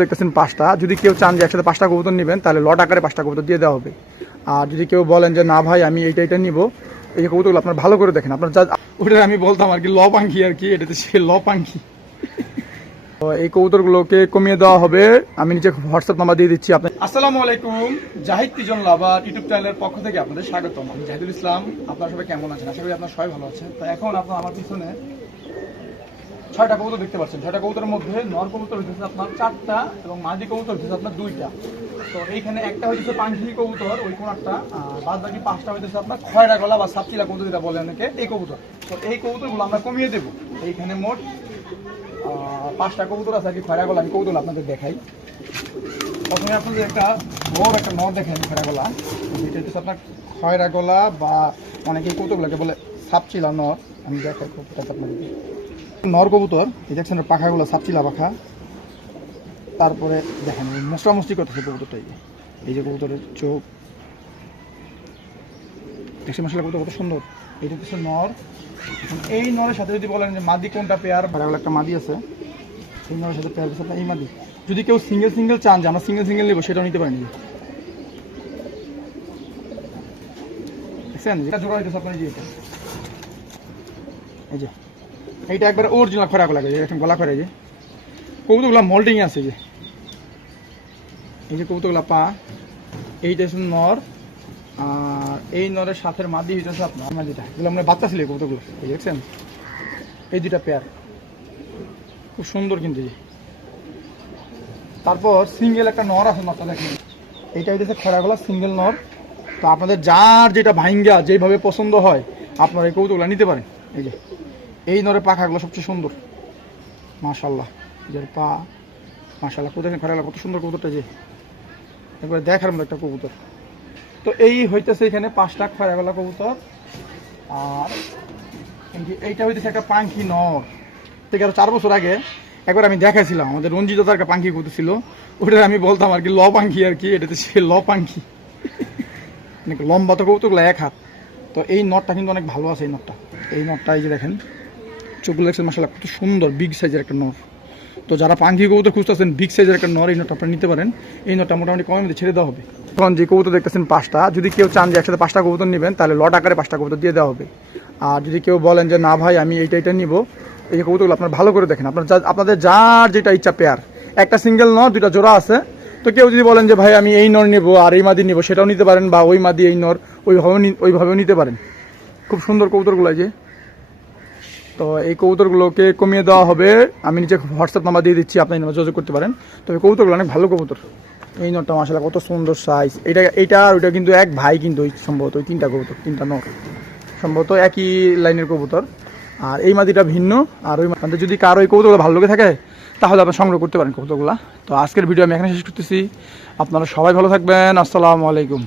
দেখতেছেন 5টা। যদি কেউ চান যে একসাথে 5টা কবুতর নেবেন তাহলে লট আকারে 5টা কবুতর দিয়ে দেওয়া হবে। আর যদি কেউ বলেন যে না ভাই আমি এটা নিব, এই কবুতরগুলো আপনার ভালো করে দেখেন। আপনার যা ওটা আমি বলতাম আর কি ল পাঙ্খি আর কি, এটাতে সে ল পাঙ্খি। তো এই কবুতরগুলোকে কমিয়ে দেওয়া হবে। আমি নিচে হোয়াটসঅ্যাপ নাম্বার দিয়ে দিচ্ছি আপনার। আসসালামু আলাইকুম, জাহিদ পিজন লাভার ইউটিউব চ্যানেলের পক্ষ থেকে আপনাদের স্বাগতম। আমি জাহিদুল ইসলাম। আপনারা সবাই কেমন আছেন? আশা করি আপনারা সবাই ভালো আছেন। তো এখন আপনার আমার পিছনে 6টা কবুতর দেখতে পাচ্ছেন। 6টা কবুতরের মধ্যে নর কবুতর হইতেছে আপনার 4টা এবং মাদি কবুতর হইতেছে আপনার 2টা। তো এইখানে একটা হইতেছে পাঙ্খি কবুতর, ওই কোনারটা, বাদ বাকি 5টা হইতেছে আপনার খয়রা গলা বা সাপচিলা কবুতর যেটা বলে অনেকে, এই কবুতর। তো এই কবুতরগুলো আমরা কমিয়ে দেবো। এইখানে মোট 5টা কবুতর আছে আর কি খয়রা গলা। আমি কবুতর আপনাদের দেখাই। প্রথমে আপনাদের একটা বড় একটা নর দেখেন খয়রা গলা। এটা হচ্ছে আপনার খয়রা গলা বা অনেকে কবুতরগুলোকে বলে সাপচিলা নর। আমি দেখাই কবুতরটা আপনাদের। নর কবুতর এই দেখছেন পাখাগুলো সাপচিলা পাখা। তারপরে দেখেন মশলামশলি করতেছে কবুতরটা। এই যে কবুতরের চোখ দেখছেন, মশলা কবুতর কত সুন্দর। এইটা হচ্ছে নর। এই নরের সাথে যদি বলেন যে মাদি কোনটা পেয়ার, ভাড়াগুলো একটা মাদি আছে, এই নরের সাথে পেয়ার আছে এই মাদি। যদি কেউ সিঙ্গেল চান যে আমরা সিঙ্গেল নেবো, সেটাও নিতে পারেন। দেখছেন যেটা জোড়া হইতেছে আপনার, এই যে এইটা একবার অরিজিনাল খরা গলা, এখন গলা খরা। যে কবুতরগুলা মোল্ডিং আছে, যে এই যে কবুতরগুলা পা, এইটা হচ্ছে নর। আর এই নরের সাথে মাদি হইতেছে আপনার যেটা, এগুলো আমরা বাচ্চা ছিল কবুতরগুলো। এই দেখছেন এই দুটা পেয়ার খুব সুন্দর কিন্তু। তারপর সিঙ্গেল একটা নর আছে, নরটা দেখেন এইটা হইতেছে খরাগলা সিঙ্গেল নর। তো আপনাদের যার যেটা ভাইঙ্গা যেভাবে পছন্দ হয় আপনারা এই কবুতরগুলো নিতে পারেন। এই যে এই নরের পাখাগুলো সবচেয়ে সুন্দর, মাশাল্লাহ। এর পা মাশাল্লাহ, কোথায় খরাগলা কত সুন্দর কবুতরটা, যে একবার দেখার মতো একটা কবুতর। তো এই হইতেছে এখানে 5টা খয়রাগলা কবুতর। আর এইটা হইতেছে একটা পাঙ্খি নর। থেকে আরো 4 বছর আগে একবার আমি দেখাইছিলাম, আমাদের রঞ্জিত দাদার একটা পাঙ্খি কবুতর ছিল, ওটা আমি বলতাম আর কি ল পাঙ্খি আর কি, এটাতে সে ল পাঙ্খি। লম্বা তো কবুতরগুলো 1 হাত। তো এই নটটা কিন্তু অনেক ভালো আছে। এই নটটা এই যে দেখেন চোখগুলো দেখছেন মাশাআল্লাহ কত সুন্দর, বিগ সাইজের একটা নর। তো যারা পাঙ্খি কবুতর খুঁজতেছেন বিগ সাইজের একটা নর, এই নটটা আপনারা নিতে পারেন। এই নটটা মোটামুটি কমের মধ্যে ছেড়ে দেওয়া হবে। এখন যে কবুতর দেখতেছেন 5টা, যদি কেউ চান যে একসাথে 5টা কবুতর নেবেন তাহলে লট আকারে 5টা কবুতর দিয়ে দেওয়া হবে। আর যদি কেউ বলেন যে না ভাই আমি এটা নিব, এই কবুতরগুলো আপনারা ভালো করে দেখেন। আপনাদের যার যেটা ইচ্ছা পেয়ার, একটা সিঙ্গেল নর 2টা জোড়া আছে। তো কেউ যদি বলেন যে ভাই আমি এই নর নেব আর এই মাদি নেব, সেটাও নিতে পারেন, বা ওই মাদি এই নর ওইভাবেও নিতে পারেন। খুব সুন্দর কবুতরগুলো যে। তো এই কবুতরগুলোকে কমিয়ে দেওয়া হবে। আমি নিচে হোয়াটসঅ্যাপ নাম্বার দিয়ে দিচ্ছি, আপনি যোগাযোগ করতে পারেন। তবে কবুতরগুলো অনেক ভালো কবুতর। এই নটটা মাশাআল্লাহ কত সুন্দর সাইজ। এইটা আর ওইটা কিন্তু এক ভাই, কিন্তু ওই সম্ভবত ওই 3টা কবুতর, 3টা নর সম্ভবত একই লাইনের কবুতর। আর এই মাদিটা ভিন্ন। আর ওই মাদিটা যদি কারো এই কবুতরগুলো ভালো লেগে থাকে তাহলে আপনি সংগ্রহ করতে পারেন কবুতরগুলো। তো আজকের ভিডিও আমি এখানে শেষ করতেছি। আপনারা সবাই ভালো থাকবেন। আসসালামু আলাইকুম।